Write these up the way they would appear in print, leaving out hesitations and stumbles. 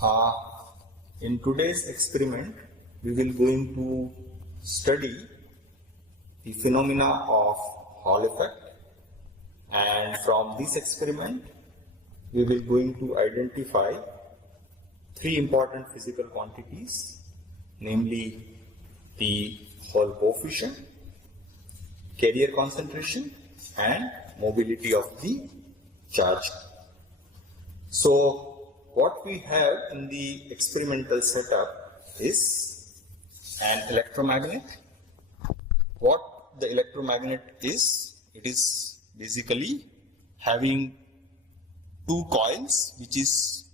Uh, in today's experiment, we will going to study the phenomena of Hall effect, and from this experiment, we will going to identify three important physical quantities, namely the Hall coefficient, carrier concentration, and mobility of the charge. So, what we have in the experimental setup is an electromagnet. What the electromagnet is, it is basically having two coils which is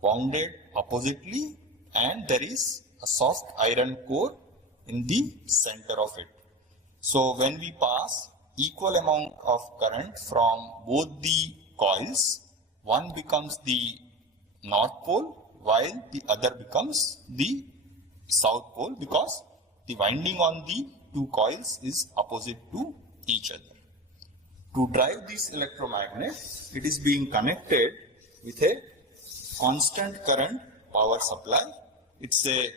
wounded oppositely, and there is a soft iron core in the center of it. So when we pass equal amount of current from both the coils, one becomes the north pole while the other becomes the south pole, because the winding on the two coils is opposite to each other. To drive this electromagnet, it is being connected with a constant current power supply. It's a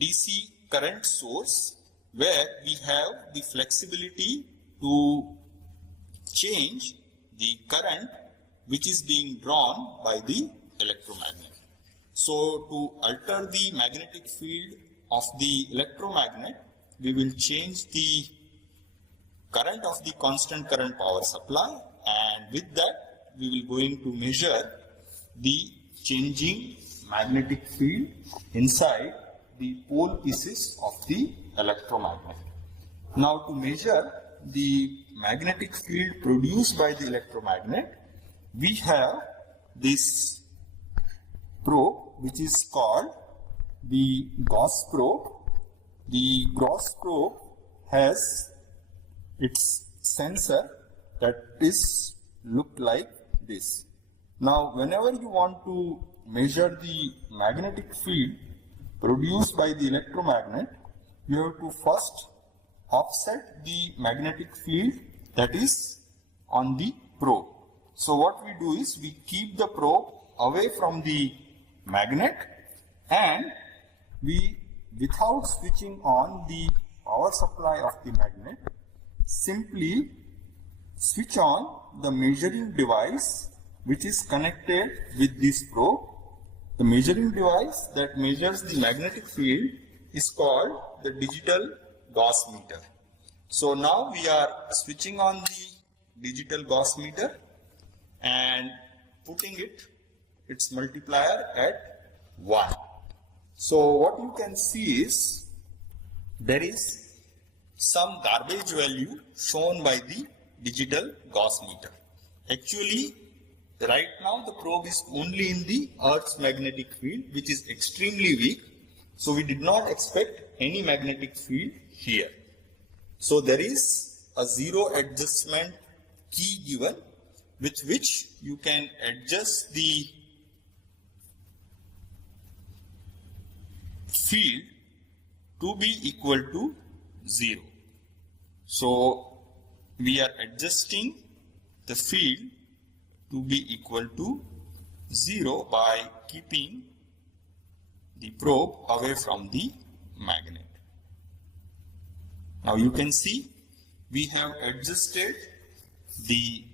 DC current source where we have the flexibility to change the current which is being drawn by the electromagnet. So to alter the magnetic field of the electromagnet, we will change the current of the constant current power supply, and with that we will going to measure the changing magnetic field inside the pole pieces of the electromagnet. Now to measure the magnetic field produced by the electromagnet, we have this probe which is called the Gauss probe. The Gauss probe has its sensor that is look like this. Now whenever you want to measure the magnetic field produced by the electromagnet, you have to first offset the magnetic field that is on the probe. So what we do is we keep the probe away from the magnet, and we, without switching on the power supply of the magnet, simply switch on the measuring device which is connected with this probe. The measuring device that measures the magnetic field is called the digital Gauss meter. So now we are switching on the digital Gauss meter and putting its multiplier at 1. So what you can see is there is some garbage value shown by the digital Gauss meter. Actually, right now the probe is only in the Earth's magnetic field, which is extremely weak. So we did not expect any magnetic field here. So there is a zero adjustment key given, with which you can adjust the field to be equal to 0. So we are adjusting the field to be equal to 0 by keeping the probe away from the magnet. Now you can see we have adjusted the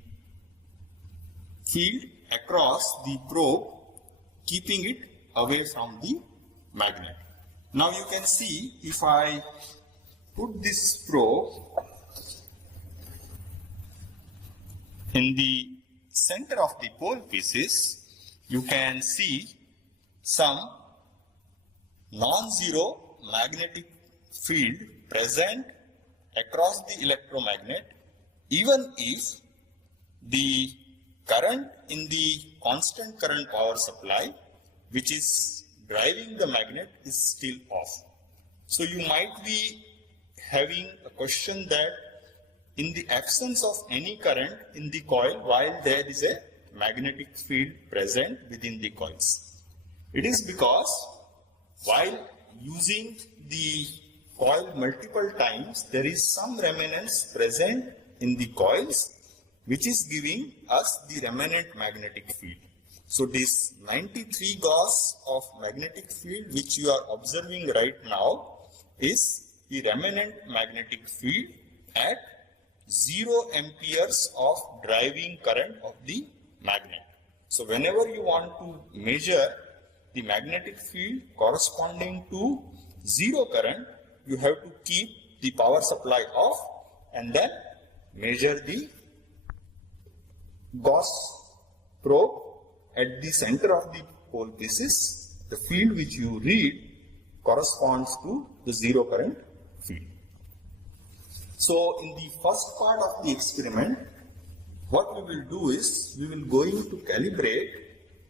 field across the probe, keeping it away from the magnet. Now you can see if I put this probe in the center of the pole pieces, you can see some non-zero magnetic field present across the electromagnet, even if the current in the constant current power supply, which is driving the magnet, is still off. So you might be having a question that in the absence of any current in the coil, while there is a magnetic field present within the coils, it is because while using the coil multiple times, there is some remanence present in the coils, which is giving us the remnant magnetic field. So this 93 Gauss of magnetic field which you are observing right now is the remnant magnetic field at 0 amperes of driving current of the magnet. So whenever you want to measure the magnetic field corresponding to 0 current, you have to keep the power supply off and then measure the Gauss probe at the center of the pole pieces. The field which you read corresponds to the 0 current field. So in the first part of the experiment, what we will do is we will going to calibrate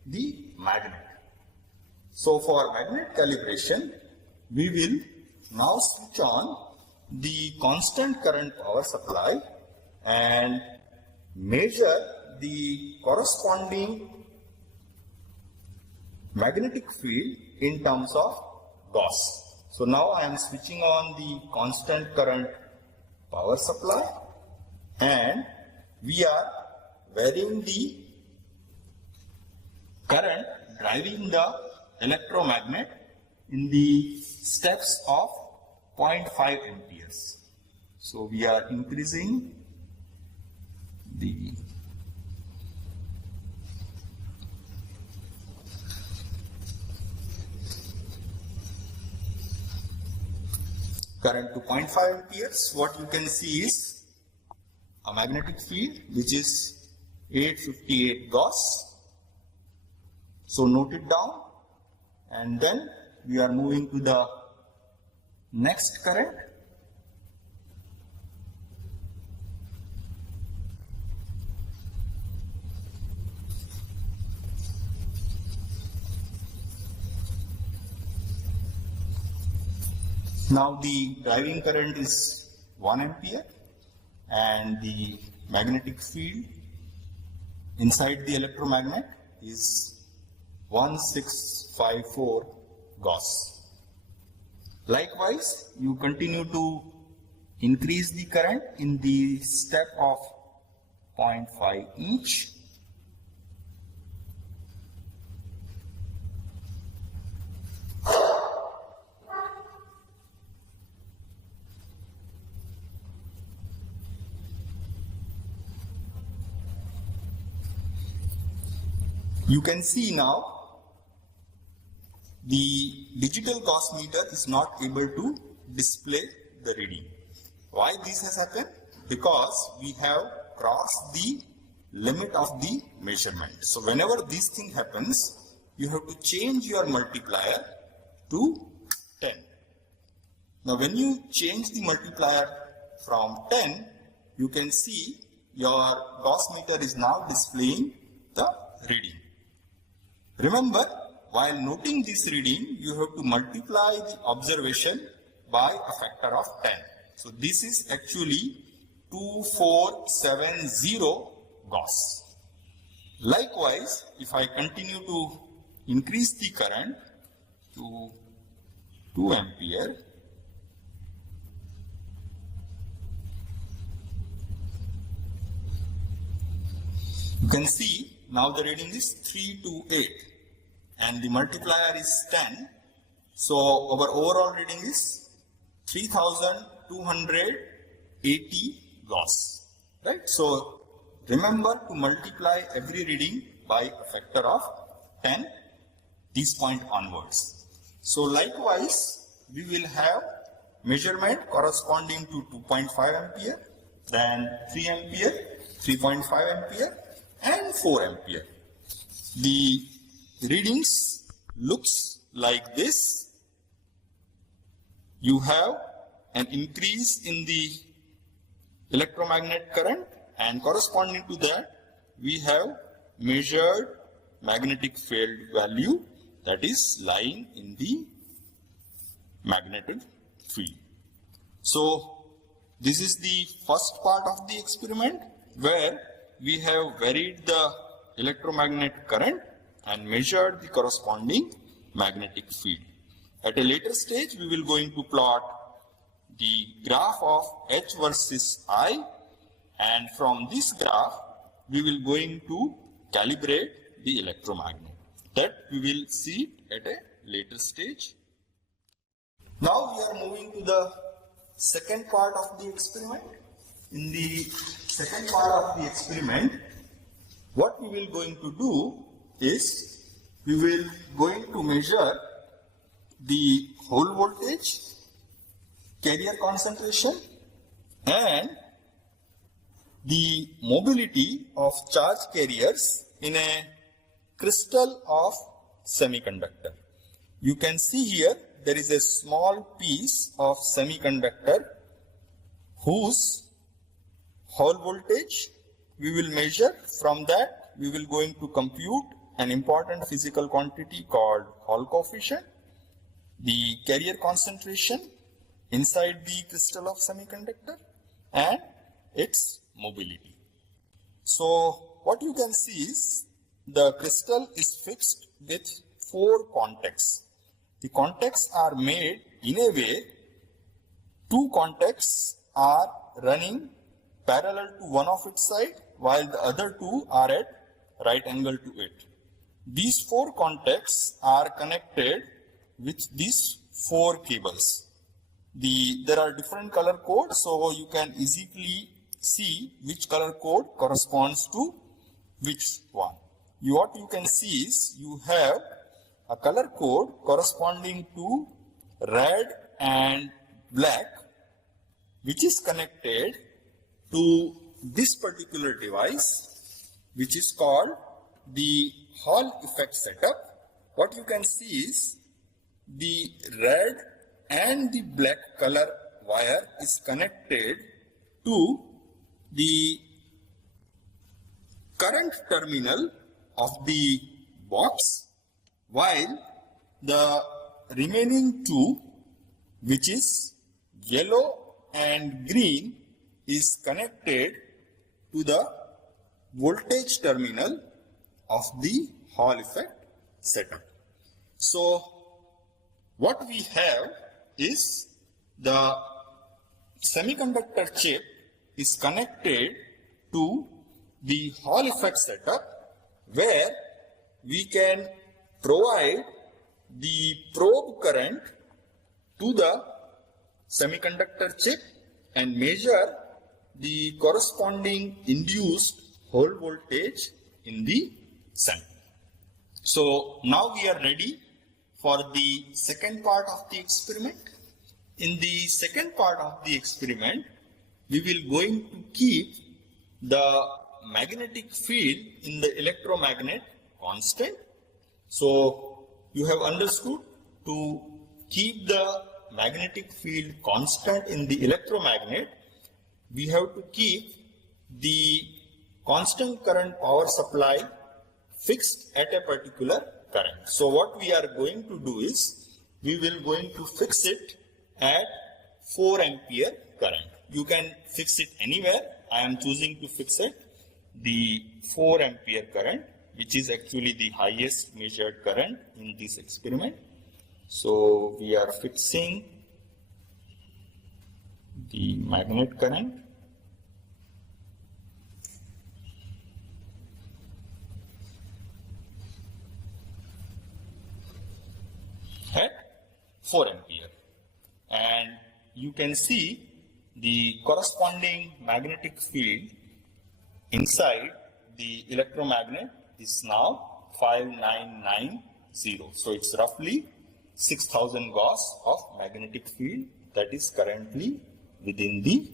the magnet. So for magnet calibration, we will now switch on the constant current power supply and measure the corresponding magnetic field in terms of Gauss. So now I am switching on the constant current power supply and we are varying the current driving the electromagnet in the steps of 0.5 amperes. So we are increasing the current to 0.5 amperes. What you can see is a magnetic field which is 858 Gauss. So note it down and then we are moving to the next current. Now the driving current is 1 ampere and the magnetic field inside the electromagnet is 1654 Gauss. Likewise, you continue to increase the current in the step of 0.5 each. You can see now the digital Gauss meter is not able to display the reading. Why this has happened? Because we have crossed the limit of the measurement. So whenever this thing happens, you have to change your multiplier to 10. Now when you change the multiplier from 10, you can see your Gauss meter is now displaying the reading. Remember, while noting this reading, you have to multiply the observation by a factor of 10. So this is actually 2470 Gauss. Likewise, if I continue to increase the current to 2 ampere, you can see now the reading is 328 and the multiplier is 10. So our overall reading is 3280 Gauss. Right? So remember to multiply every reading by a factor of 10 this point onwards. So likewise we will have measurement corresponding to 2.5 ampere, then 3 ampere, 3.5 ampere and 4 ampere. The readings looks like this. You have an increase in the electromagnetic current and corresponding to that we have measured magnetic field value that is lying in the magnetic field. So this is the first part of the experiment where we have varied the electromagnetic current and measured the corresponding magnetic field. At a later stage, we will going to plot the graph of H versus I, and from this graph, we will going to calibrate the electromagnet. That we will see at a later stage. Now we are moving to the second part of the experiment. In the second part of the experiment, what we will going to do is we will going to measure the hole voltage, carrier concentration, and the mobility of charge carriers in a crystal of semiconductor. You can see here there is a small piece of semiconductor whose hole voltage we will measure. From that we will going to compute an important physical quantity called Hall coefficient, the carrier concentration inside the crystal of semiconductor, and its mobility. So what you can see is the crystal is fixed with 4 contacts. The contacts are made in a way 2 contacts are running parallel to one of its side while the other 2 are at right angle to it. These 4 contacts are connected with these 4 cables. There are different color codes, so you can easily see which color code corresponds to which one. What you can see is you have a color code corresponding to red and black, which is connected to this particular device, which is called the Hall effect setup. What you can see is the red and the black color wire is connected to the current terminal of the box, while the remaining 2, which is yellow and green, is connected to the voltage terminal of the Hall effect setup. So what we have is the semiconductor chip is connected to the Hall effect setup, where we can provide the probe current to the semiconductor chip and measure the corresponding induced hole voltage in the sample. So now we are ready for the second part of the experiment. In the second part of the experiment, we will going to keep the magnetic field in the electromagnet constant. So you have understood, to keep the magnetic field constant in the electromagnet, we have to keep the constant current power supply fixed at a particular current. So what we are going to do is we will going to fix it at 4 ampere current. You can fix it anywhere. I am choosing to fix it the 4 ampere current, which is actually the highest measured current in this experiment. So we are fixing the magnet current at 4 ampere, and you can see the corresponding magnetic field inside the electromagnet is now 5990. So it's roughly 6000 Gauss of magnetic field that is currently within the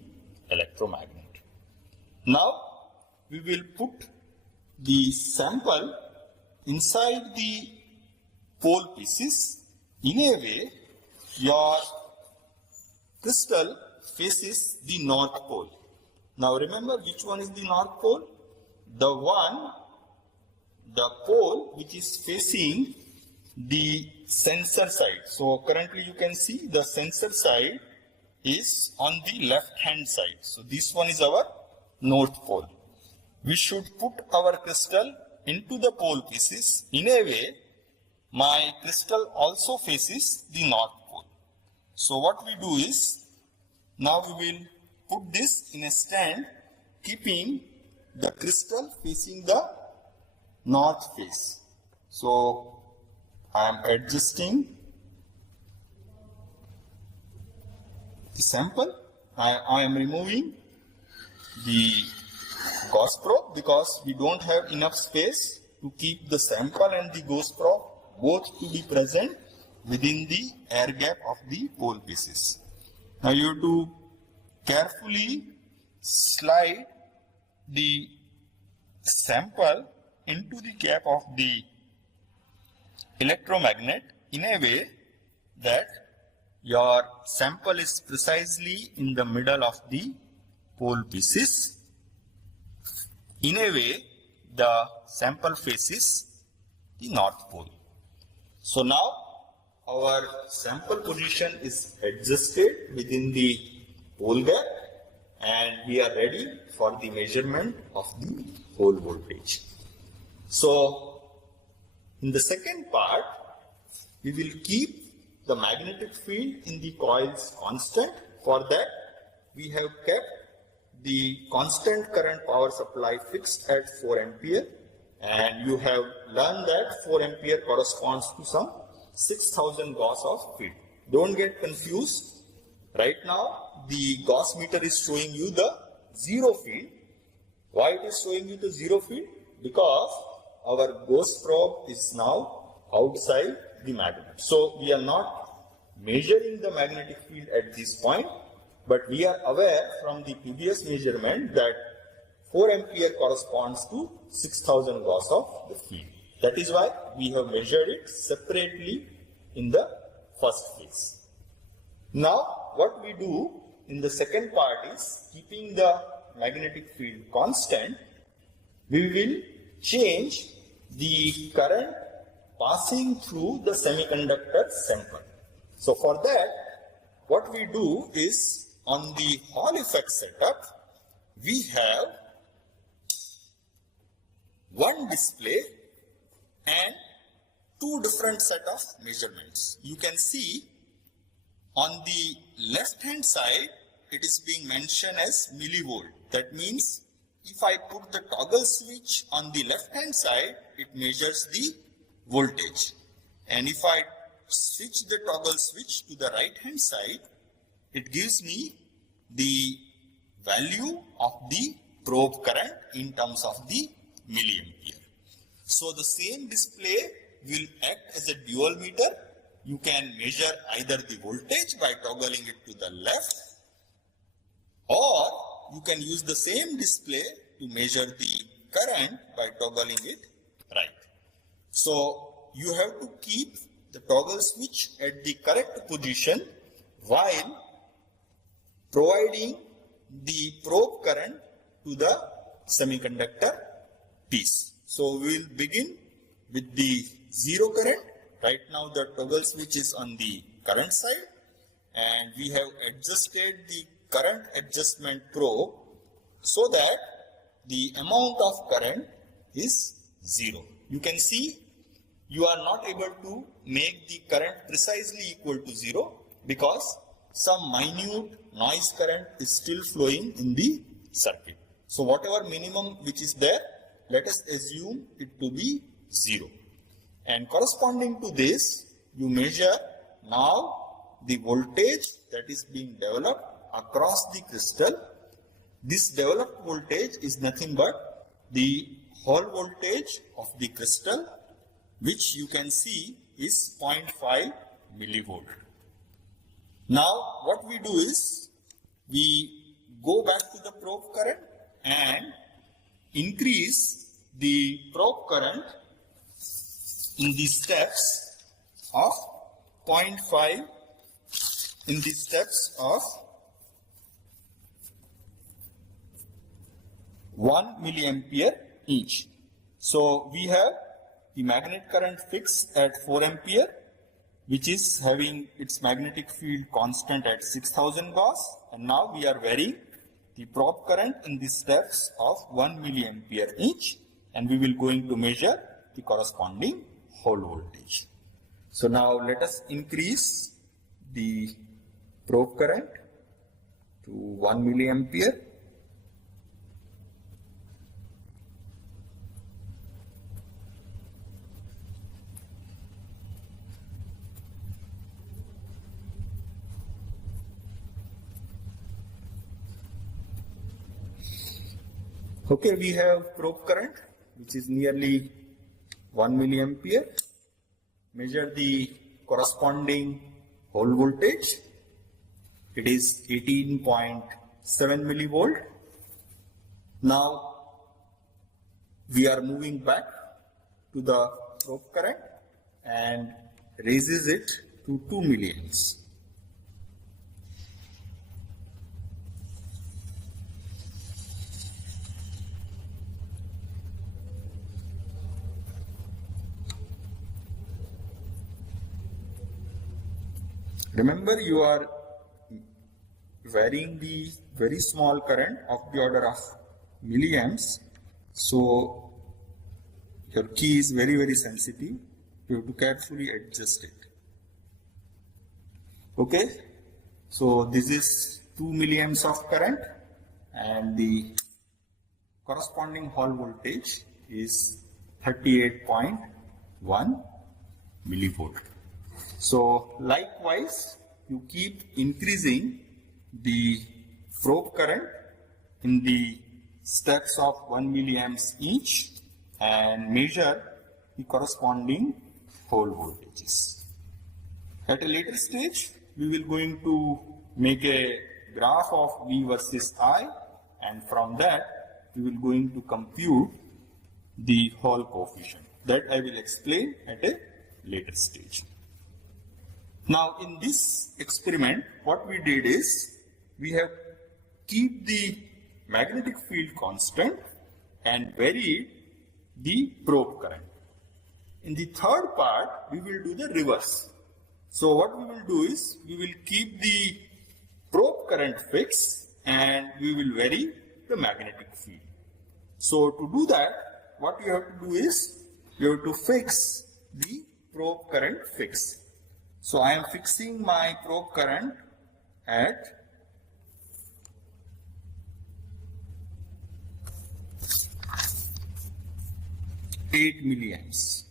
electromagnet. Now we will put the sample inside the pole pieces in a way your crystal faces the north pole. Now remember which one is the north pole? The pole which is facing the sensor side. So currently you can see the sensor side is on the left hand side. So this one is our north pole. We should put our crystal into the pole pieces in a way my crystal also faces the north pole. So what we do is, now we will put this in a stand, keeping the crystal facing the north face. So I am adjusting the sample. I am removing the gauge probe because we don't have enough space to keep the sample and the gauge probe both to be present within the air gap of the pole pieces. Now you have to carefully slide the sample into the gap of the electromagnet in a way that your sample is precisely in the middle of the pole pieces. In a way, the sample faces the north pole. So now our sample position is adjusted within the pole gap and we are ready for the measurement of the hole voltage. So in the second part, we will keep the magnetic field in the coils constant. For that, we have kept the constant current power supply fixed at 4 ampere, and you have learned that 4 ampere corresponds to some 6000 Gauss of field. Don't get confused. Right now, the Gauss meter is showing you the zero field. Why it is showing you the zero field? Because our Gauss probe is now outside the magnet. So we are not measuring the magnetic field at this point, but we are aware from the previous measurement that 4 ampere corresponds to 6000 Gauss of the field. That is why we have measured it separately in the first phase. Now what we do in the second part is, keeping the magnetic field constant, we will change the current passing through the semiconductor sample. So for that, what we do is, on the Hall effect setup, we have one display and two different set of measurements. You can see on the left hand side, it is being mentioned as millivolt. That means if I put the toggle switch on the left hand side, it measures the voltage. And if I switch the toggle switch to the right hand side, it gives me the value of the probe current in terms of the milliampere. So the same display will act as a dual meter. You can measure either the voltage by toggling it to the left, or you can use the same display to measure the current by toggling it right. So you have to keep the toggle switch at the correct position while providing the probe current to the semiconductor piece. So we will begin with the zero current. Right now the toggle switch is on the current side, and we have adjusted the current adjustment probe so that the amount of current is zero. You can see you are not able to make the current precisely equal to zero because some minute noise current is still flowing in the circuit. So whatever minimum which is there, let us assume it to be zero. And corresponding to this, you measure now the voltage that is being developed across the crystal. This developed voltage is nothing but the Hall voltage of the crystal, which you can see is 0.5 millivolt. Now what we do is, we go back to the probe current and increase the probe current in the steps of 0.5, in the steps of 1 milliampere each. So we have the magnet current fixed at 4 ampere, which is having its magnetic field constant at 6000 Gauss, and now we are varying the probe current in the steps of 1 milliampere each, and we will going to measure the corresponding Hall voltage. So now let us increase the probe current to 1 milliampere. . Okay, we have probe current which is nearly 1 milliampere. Measure the corresponding hole voltage. It is 18.7 millivolt. Now we are moving back to the probe current and raises it to 2 milliamps. Remember, you are varying the very small current of the order of milliamps, so your key is very sensitive. You have to carefully adjust it. Okay, so this is 2 milliamps of current and the corresponding hall voltage is 38.1 millivolt. So likewise, you keep increasing the probe current in the steps of 1 milliamps each and measure the corresponding hole voltages. At a later stage, we will going to make a graph of V versus I, and from that we will going to compute the Hall coefficient. That I will explain at a later stage. Now in this experiment, what we did is we have keep the magnetic field constant and varied the probe current. In the third part, we will do the reverse. So what we will do is we will keep the probe current fixed and we will vary the magnetic field. So to do that, what you have to do is you have to fix the probe current fixed. So I am fixing my probe current at 8 milliamps.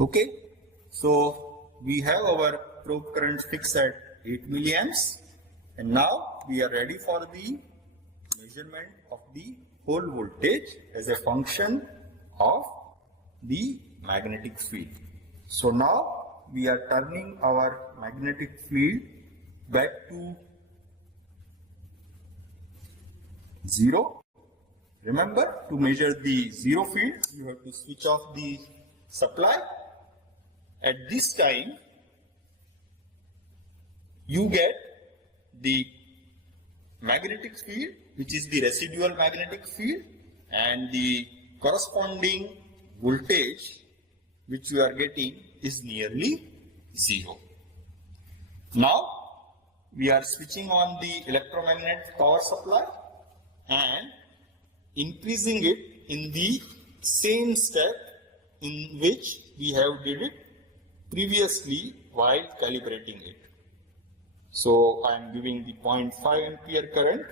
Okay, so we have our probe current fixed at 8 milliamps, and now we are ready for the measurement of the hole voltage as a function of the magnetic field. So now we are turning our magnetic field back to 0. Remember, to measure the 0 field, you have to switch off the supply. At this time, you get the magnetic field, which is the residual magnetic field, and the corresponding voltage which you are getting is nearly 0. Now we are switching on the electromagnetic power supply and increasing it in the same step in which we have did it previously while calibrating it. So I am giving the 0.5 ampere current.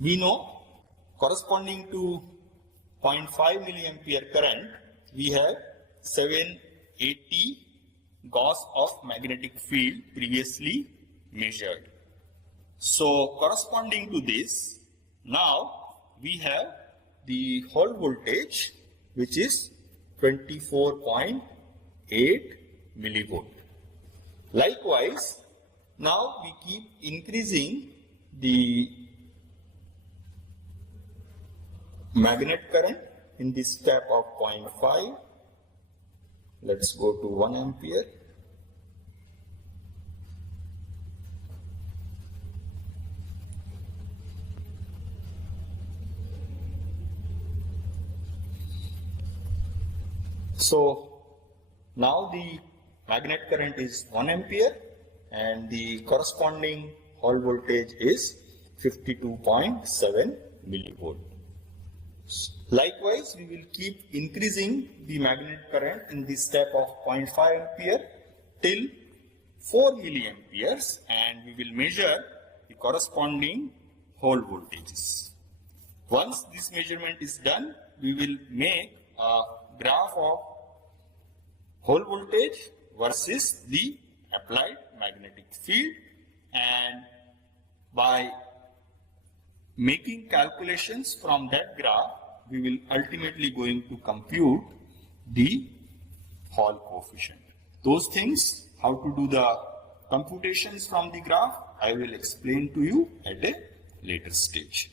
We know corresponding to 0.5 milliampere current, we have 780 Gauss of magnetic field previously measured. So corresponding to this, now we have the hole voltage, which is 24.8 millivolt. Likewise, now we keep increasing the magnet current in this step of 0.5. Let's go to 1 ampere. So now the magnet current is 1 ampere and the corresponding hall voltage is 52.7 millivolt. Likewise, we will keep increasing the magnet current in this step of 0.5 ampere till 4 milliamperes, and we will measure the corresponding Hall voltages. Once this measurement is done, we will make a graph of Hall voltage versus the applied magnetic field, and by making calculations from that graph, we will ultimately going to compute the Hall coefficient. Those things, how to do the computations from the graph, I will explain to you at a later stage.